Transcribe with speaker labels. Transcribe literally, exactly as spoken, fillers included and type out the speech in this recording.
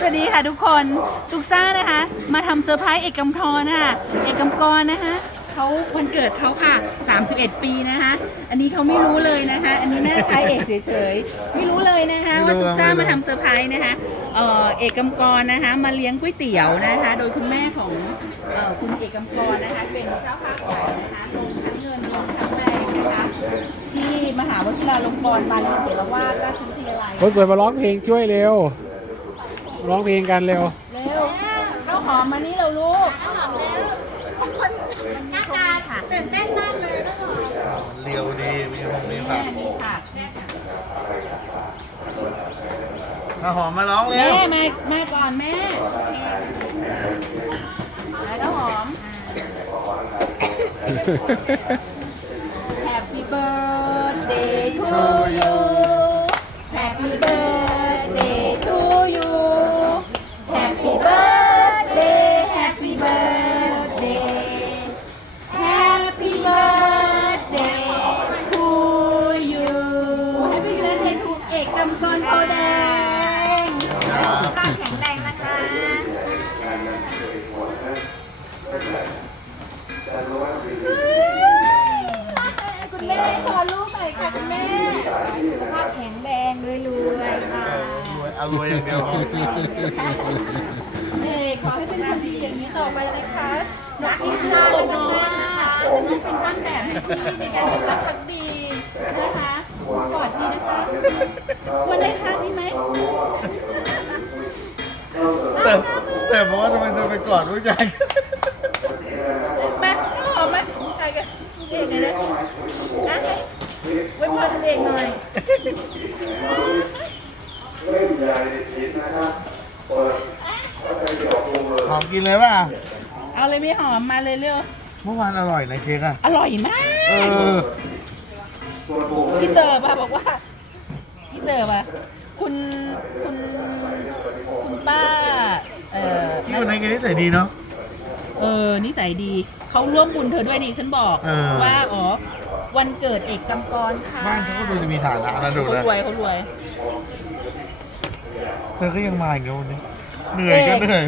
Speaker 1: วัสดีค่ะทุกคนตุกซ่านะคะมาทำเซอร์ไพรส์เอกกำธรนะคะเอกกำกรนะคะเขาวันเกิดเขาค่ะสามสิบเอ็ดปีนะคะอันนี้เขาไม่รู้เลยนะคะอันนี้หน้าคล้ายเอกเฉยๆไม่รู้เลยนะคะว่าตุกซ่ามาทำเซอร์ไพรส์นะคะเอ่อเอกกำกรนะคะมาเลี้ยงก๋วยเตี๋ยวนะคะโดยคุณแม่ของเอ่อคุณเอกกำกรนะคะเป็นเจ้าภาพใหญ่นะคะลงทั้งเงินลงทั้งแรงนะคะที่มหาวชิราลงกรณ์มาลีเถรวาทราชวิทยาลัย
Speaker 2: คนสวยมาร้องเพลงช่วยเร็วร้องเพลงกันเร็ว
Speaker 1: เร็วข้าวหอมมานี่เราลูก
Speaker 3: หน้าตาค่ะตื่นเต้นมากเลยนะ
Speaker 4: เรียวดีมีหอมมีผั
Speaker 1: แม่
Speaker 4: ก
Speaker 1: มีผัก
Speaker 4: ข้าวหอมมาร้องเร็
Speaker 1: แม่
Speaker 4: ว
Speaker 1: มามาก่อนแม่มาข้าวหอม Happy birthday to you Happy birthday to you Happy birthday Happy birthday Happy birthday to you Happy birthday to เอกกำกรโพแดง
Speaker 3: สุขภาพแข็งแรงนะคะ
Speaker 1: คุณแม่ขอรูปหน่อยค่ะคุณแม่
Speaker 3: สุขภาพแข็งแรงรวยๆค่ะ
Speaker 4: รวยเอารวยอย่างเดียว
Speaker 1: เอกขอให้เป็นคนดีอย่างนี้ต่อไปนะคะน้องพี่ชื่อตัวน้องมากน้องเป็นต้นแบบให้พี่ในการเป็นรักภักดีนะคะกอดทีนะคะมันได้ค่าพี่ไหม
Speaker 4: แต่แต่บอกว่าทำไมเธอไปกอดผู้ชาย
Speaker 1: แม่ก็หอมไหมใครกันเอกเลยนะนะไว้พอตัวเองหน่อย
Speaker 4: หอมกินเลยป่ะ
Speaker 1: เอาเลยไม่หอมมาเลยเร็ว
Speaker 4: เมื่อวานอร่อยนะเค้กอะ
Speaker 1: อร่อยมาก
Speaker 4: เออ
Speaker 1: พี่เต๋อป่ะบอกว่าพี่เต๋อป่ะคุณคุณคุณป้าเอ่อ
Speaker 4: พี่คนนั้นแกนิสัยดีเนาะ
Speaker 1: เออนิสัยดีเขาร่วมบุญเธอด้วยนี่ฉันบอก
Speaker 4: เออ
Speaker 1: ว่าอ๋อวันเกิดเอกกำกรค่ะ
Speaker 4: บ้านเขาก็ดูจะมีฐานะนะดู
Speaker 1: เขา
Speaker 4: นะ
Speaker 1: รวยเขารวย
Speaker 4: เธอก็ยังมาอีกแล้ววันนี้เหนื่อยก็เหนื่อย